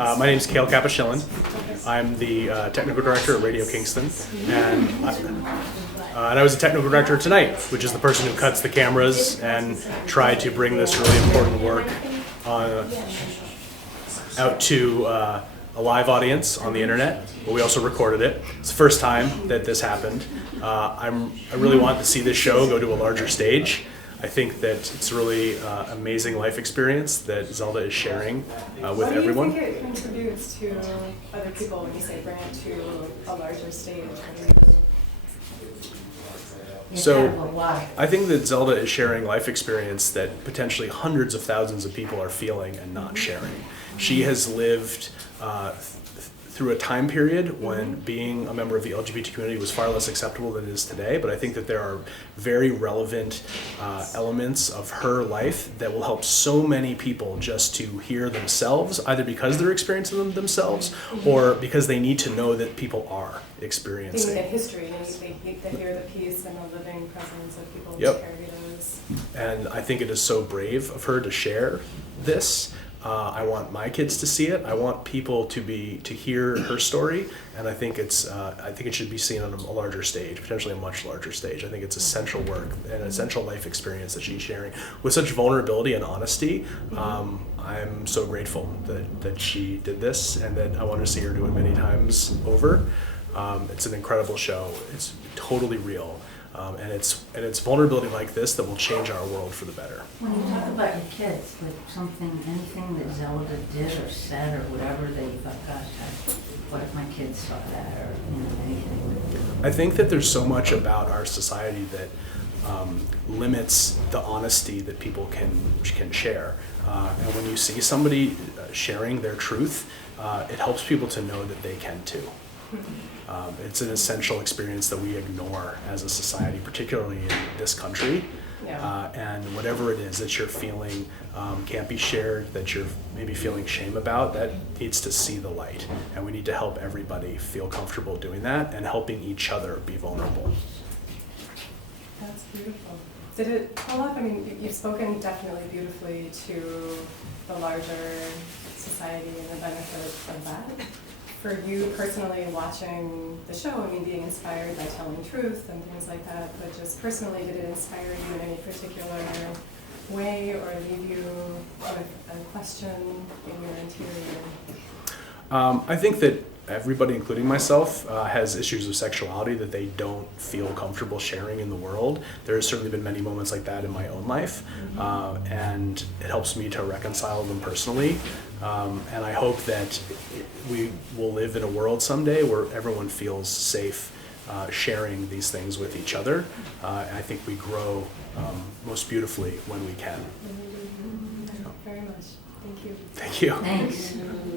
My name is Kale Kaposhilin. I'm the technical director at Radio Kingston, and I was a technical director tonight, which is the person who cuts the cameras and tried to bring this really important work out to a live audience on the internet, but we also recorded it. It's the first time that this happened. I really want to see this show go to a larger stage. I think that it's a really amazing life experience that Zelda is sharing with everyone. What do you think it contributes to other people when you say bring it to a larger stage? So I think that Zelda is sharing life experience that potentially hundreds of thousands of people are feeling and not sharing. She has lived through a time period when being a member of the LGBT community was far less acceptable than it is today, but I think that there are very relevant elements of her life that will help so many people just to hear themselves, either because they're experiencing them themselves or because they need to know that people are experiencing. They need the history, they hear the peace and the living presence of people with Yep. caregivers. And I think it is so brave of her to share this. I want my kids to see it. I want people to hear her story, and I think it should be seen on a larger stage, potentially a much larger stage. I think it's essential work and an essential life experience that she's sharing with such vulnerability and honesty. I'm so grateful that she did this, and that I want to see her do it many times over. It's an incredible show. It's totally real. And it's vulnerability like this that will change our world for the better. When you talk about your kids, like anything that Zelda did or said or whatever, that you thought, gosh, what if my kids saw that, or anything? I think that there's so much about our society that limits the honesty that people can share. And when you see somebody sharing their truth, it helps people to know that they can too. It's an essential experience that we ignore as a society, particularly in this country. Yeah. And whatever it is that you're feeling can't be shared, that you're maybe feeling shame about, that needs to see the light. And we need to help everybody feel comfortable doing that and helping each other be vulnerable. That's beautiful. Did it pull up? I mean, you've spoken definitely beautifully to the larger society and the benefit of that. For you personally watching the show, I mean, being inspired by telling truth and things like that, but just personally, did it inspire you in any particular way or leave you with a question in your interior? I think that everybody, including myself, has issues of sexuality that they don't feel comfortable sharing in the world. There has certainly been many moments like that in my own life, and it helps me to reconcile them personally. And I hope that we will live in a world someday where everyone feels safe sharing these things with each other. I think we grow most beautifully when we can. Very much. Thank you. Thank you. Thanks.